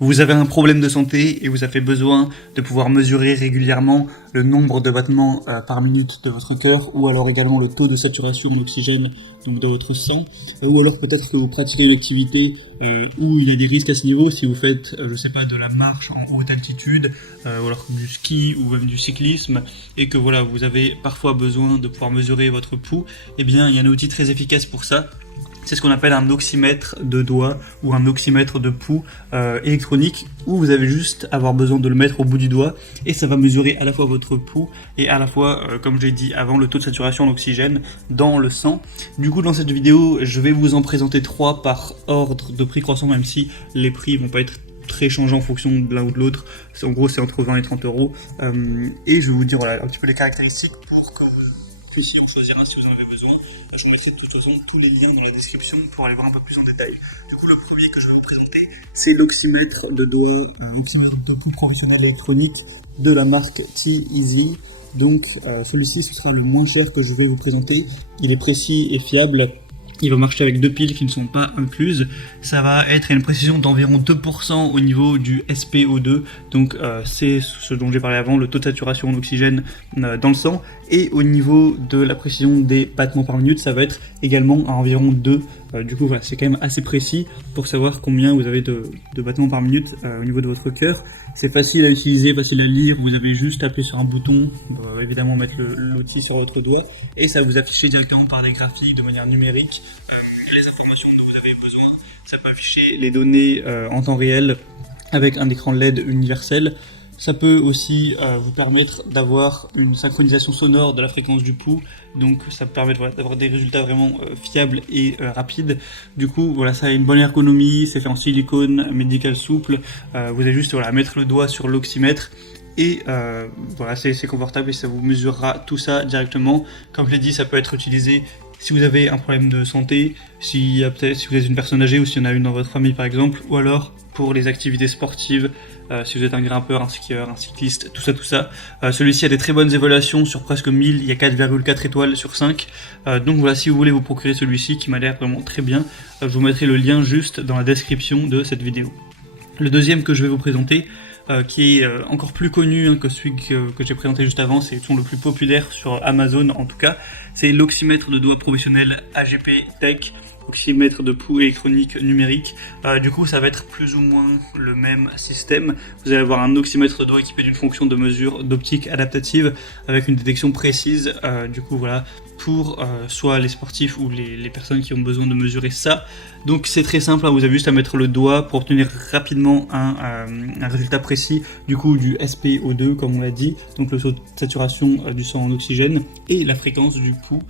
Vous avez un problème de santé et vous avez besoin de pouvoir mesurer régulièrement le nombre de battements par minute de votre cœur, ou alors également le taux de saturation en oxygène donc de votre sang, ou alors peut-être que vous pratiquez une activité où il y a des risques à ce niveau, si vous faites, je sais pas, de la marche en haute altitude, ou alors du ski ou même du cyclisme, et que voilà, vous avez parfois besoin de pouvoir mesurer votre pouls. Eh bien, il y a un outil très efficace pour ça. C'est ce qu'on appelle un oxymètre de doigt ou un oxymètre de pouls électronique, où vous avez juste avoir besoin de le mettre au bout du doigt et ça va mesurer à la fois votre pouls et à la fois, comme j'ai dit avant, le taux de saturation en oxygène dans le sang. Du coup, dans cette vidéo, je vais vous en présenter 3 par ordre de prix croissant, même si les prix vont pas être très changeants en fonction de l'un ou de l'autre. En gros, c'est entre 20 et 30 euros. Et je vais vous dire voilà, un petit peu les caractéristiques pour que vous puissiez en choisir un si vous en avez besoin. Je vous mettrai de toute façon tous les liens dans la description pour aller voir un peu plus en détail. Du coup, le premier que je vais vous présenter, c'est l'oxymètre de doigt, l'oxymètre de pouls professionnel électronique de la marque T-Easy. Donc celui-ci, ce sera le moins cher que je vais vous présenter. Il est précis et fiable. Il va marcher avec 2 piles qui ne sont pas incluses. Ça va être à une précision d'environ 2% au niveau du SpO2. Donc c'est ce dont j'ai parlé avant, le taux de saturation en oxygène dans le sang. Et au niveau de la précision des battements par minute, ça va être également à environ 2. Du coup, voilà, c'est quand même assez précis pour savoir combien vous avez de battements par minute au niveau de votre cœur. C'est facile à utiliser, facile à lire. Vous avez juste à appuyer sur un bouton, évidemment mettre l'outil sur votre doigt, et ça va vous afficher directement par des graphiques de manière numérique les informations dont vous avez besoin. Ça peut afficher les données en temps réel avec un écran LED universel. Ça peut aussi vous permettre d'avoir une synchronisation sonore de la fréquence du pouls, donc ça permet d'avoir des résultats vraiment fiables et rapides. Du coup, voilà, ça a une bonne ergonomie, c'est fait en silicone médical souple. Vous avez juste voilà, à mettre le doigt sur l'oxymètre. Et voilà, c'est confortable et ça vous mesurera tout ça directement. Comme je l'ai dit, ça peut être utilisé si vous avez un problème de santé, si vous êtes une personne âgée ou s'il y en a une dans votre famille par exemple, ou alors pour les activités sportives, si vous êtes un grimpeur, un skieur, un cycliste, tout ça. Celui-ci a des très bonnes évaluations sur presque 1000, il y a 4,4 étoiles sur 5. Donc voilà, si vous voulez vous procurer celui-ci qui m'a l'air vraiment très bien, je vous mettrai le lien juste dans la description de cette vidéo. Le deuxième que je vais vous présenter, qui est encore plus connu que celui que j'ai présenté juste avant, c'est le plus populaire sur Amazon en tout cas, c'est l'oxymètre de doigt professionnel AGP Tech, oxymètre de pouls électronique numérique. Du coup, ça va être plus ou moins le même système. Vous allez avoir un oxymètre de doigt équipé d'une fonction de mesure d'optique adaptative avec une détection précise. Du coup, voilà, pour soit les sportifs ou les personnes qui ont besoin de mesurer ça. Donc c'est très simple, hein, vous avez juste à mettre le doigt pour obtenir rapidement un résultat précis du coup du SpO2 comme on l'a dit, donc le taux de saturation du sang en oxygène et la fréquence du pouls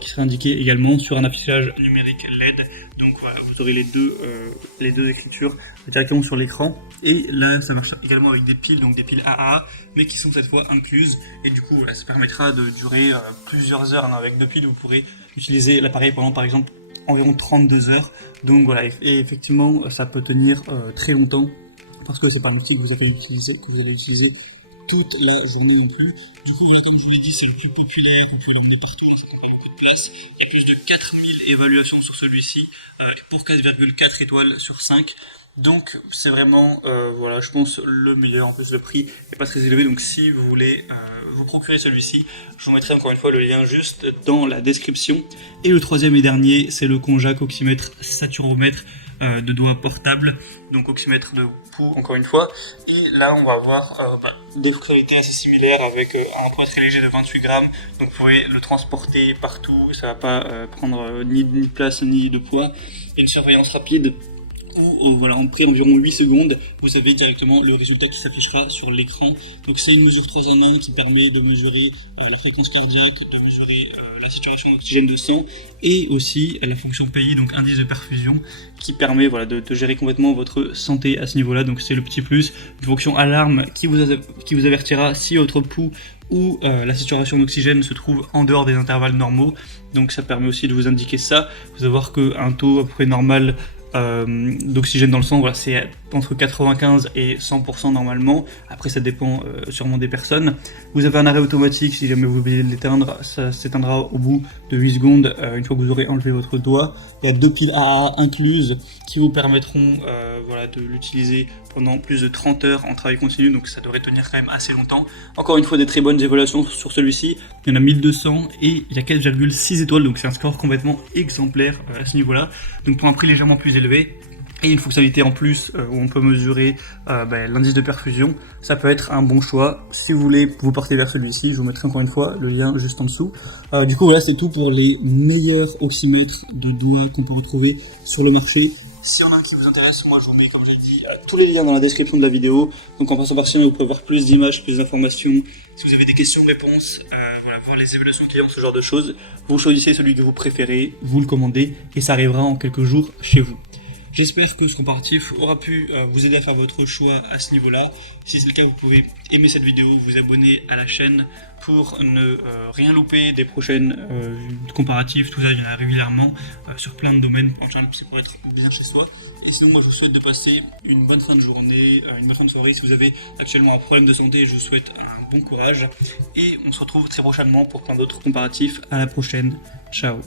qui sera indiquée également sur un affichage numérique LED. Donc voilà, vous aurez les deux écritures directement sur l'écran. Et là, ça marche également avec des piles, donc des piles AAA, mais qui sont cette fois incluses. Et du coup, voilà, ça permettra de durer plusieurs heures. Avec 2 piles, vous pourrez utiliser l'appareil pendant, par exemple, environ 32 heures. Donc voilà, et effectivement, ça peut tenir très longtemps, parce que c'est pas un outil que vous allez utiliser toute la journée non plus. Du coup, comme je vous l'ai dit, c'est le plus populaire, on peut l'emmener partout, ça prend beaucoup de place. Il y a plus de 4000 évaluations sur celui-ci, pour 4,4 étoiles sur 5. Donc c'est vraiment, voilà, je pense le meilleur. En plus le prix n'est pas très élevé, donc si vous voulez vous procurer celui-ci, je vous mettrai encore une fois le lien juste dans la description. Et le troisième et dernier, c'est le Conjac oxymètre saturomètre de doigt portable, donc oxymètre de pouls encore une fois. Et là on va avoir des fonctionnalités assez similaires avec un poids très léger de 28 grammes, donc vous pouvez le transporter partout, ça va pas prendre ni de place ni de poids. Et une surveillance rapide où voilà, en près environ 8 secondes, vous avez directement le résultat qui s'affichera sur l'écran. Donc c'est une mesure 3 en 1 qui permet de mesurer la fréquence cardiaque, de mesurer la saturation d'oxygène de sang et aussi la fonction PI, donc indice de perfusion, qui permet voilà, de gérer complètement votre santé à ce niveau-là. Donc c'est le petit plus, une fonction alarme qui vous avertira si votre pouls ou la saturation d'oxygène se trouve en dehors des intervalles normaux. Donc ça permet aussi de vous indiquer ça. Vous allez voir qu'un taux à peu près normal d'oxygène dans le sang, voilà, c'est entre 95 et 100% normalement. Après ça dépend sûrement des personnes. Vous avez un arrêt automatique, si jamais vous oubliez de l'éteindre, ça s'éteindra au bout de 8 secondes une fois que vous aurez enlevé votre doigt. Il y a 2 piles AA incluses qui vous permettront voilà, de l'utiliser pendant plus de 30 heures en travail continu, donc ça devrait tenir quand même assez longtemps. Encore une fois, des très bonnes évaluations sur celui-ci. Il y en a 1200 et il y a 4,6 étoiles, donc c'est un score complètement exemplaire à ce niveau-là. Donc pour un prix légèrement plus élevé, et une fonctionnalité en plus où on peut mesurer l'indice de perfusion, ça peut être un bon choix. Si vous voulez vous porter vers celui-ci, je vous mettrai encore une fois le lien juste en dessous. Du coup voilà, c'est tout pour les meilleurs oxymètres de doigts qu'on peut retrouver sur le marché. S'il y en a un qui vous intéresse, moi je vous mets, comme je l'ai dit, tous les liens dans la description de la vidéo. Donc en passant par ci, vous pouvez voir plus d'images, plus d'informations. Si vous avez des questions, réponses, voilà, voir les évaluations clients, ce genre de choses, vous choisissez celui que vous préférez, vous le commandez et ça arrivera en quelques jours chez vous. J'espère que ce comparatif aura pu vous aider à faire votre choix à ce niveau-là. Si c'est le cas, vous pouvez aimer cette vidéo, vous abonner à la chaîne pour ne rien louper des prochaines comparatifs. Tout ça, il y en a régulièrement sur plein de domaines. C'est pour être bien chez soi. Et sinon, moi, je vous souhaite de passer une bonne fin de journée, une bonne fin de soirée. Si vous avez actuellement un problème de santé, je vous souhaite un bon courage. Et on se retrouve très prochainement pour plein d'autres comparatifs. À la prochaine. Ciao.